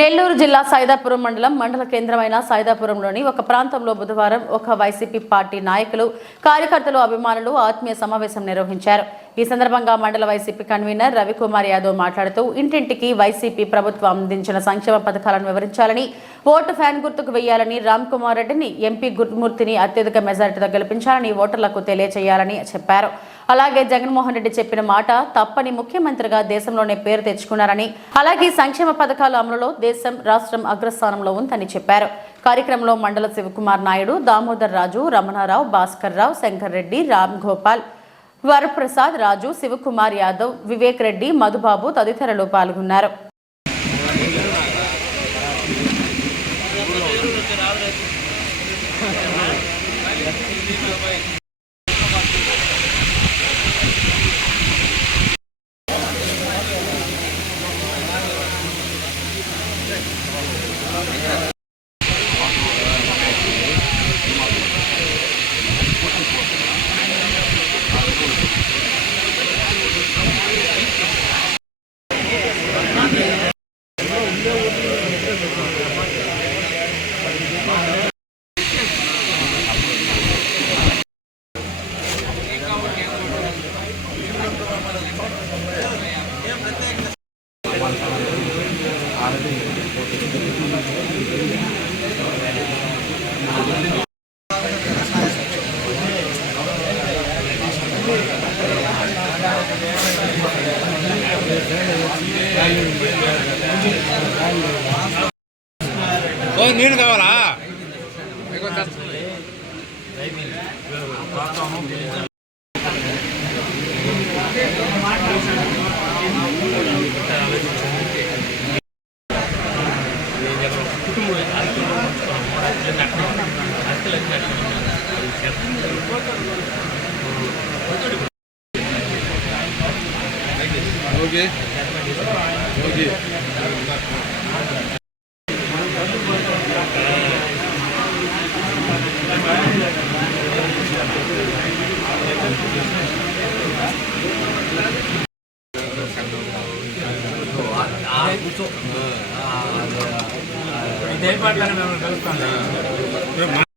నెల్లూరు జిల్లా సైదాపురం మండల కేంద్రమైన సైదాపురంలోని ఒక ప్రాంతంలో బుధవారం ఒక వైసీపీ పార్టీ నాయకులు, కార్యకర్తలు, అభిమానులు ఆత్మీయ సమావేశం నిర్వహించారు. ఈ సందర్భంగా మండల వైసీపీ కన్వీనర్ రవికుమార్ యాదవ్ మాట్లాడుతూ ఇంటింటికి వైసీపీ ప్రభుత్వం అందించిన సంక్షేమ పథకాలను వివరించాలని, ఓటు ఫ్యాన్ గుర్తుకు వేయాలని, రామ్ కుమార్ రెడ్డిని ఎంపీ గురుమూర్తిని అత్యధిక మెజారిటీతో గెలిపించాలని ఓటర్లకు తెలియజేయాలని చెప్పారు. అలాగే జగన్మోహన్ రెడ్డి చెప్పిన మాట తప్పని, ముఖ్యమంత్రిగా దేశంలోనే పేరు తెచ్చుకున్నారని, అలాగే సంక్షేమ పథకాల అమలులో దేశం, రాష్ట్రం అగ్రస్థానంలో ఉందని చెప్పారు. కార్యక్రమంలో మండల శివకుమార్ నాయుడు, దామోదర్ రాజు, రమణారావు, భాస్కర్ రావు, శంకర్ రెడ్డి, రామ్ గోపాల్, వరప్రసాద్, రాజు, శివకుమార్ యాదవ్, వివేక్ రెడ్డి, మధుబాబు తదితరులు పాల్గొన్నారు. నీళ్ళు కావాలా? ఓకే ఓకే ఇదే పాటలు మేము కలుస్తాం.